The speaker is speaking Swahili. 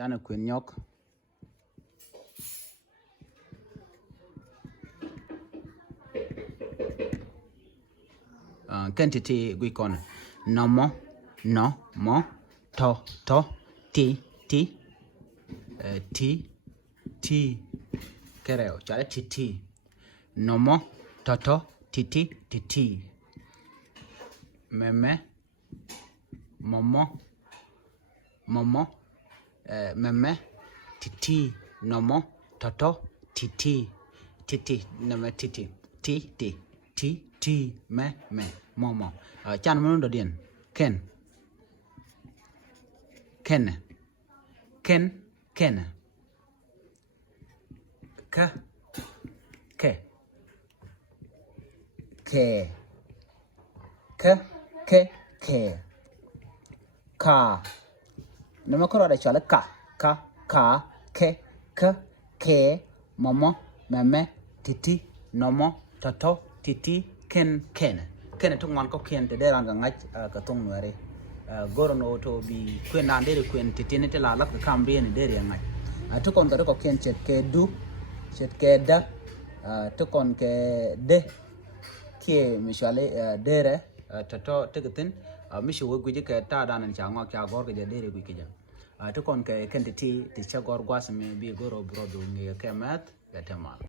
chana kuën nyok. Quantity gui con no mo to ti kereo chale ti no mo to ti meme momo meme ti no mo to ti neme ti me momo chan mono dien ken ka ke ka nama ko da chala ka ke momo meme titi nomo tato titi ken to ngon ko ken te deran ga ngach ka tong Nuer goro no to bi kwen na ndere kwen titi ne te la lak ka mbi ne dere ngach to kon ko ken chet ke da to kon ke de tie mishale dere tato tegatin mishi wo guje ke ta danan cha ngok cha gor ke dere gu ke ja to kon ke ken titi ti cha gor gwas me bi goro brodo ngi ke mat ya temal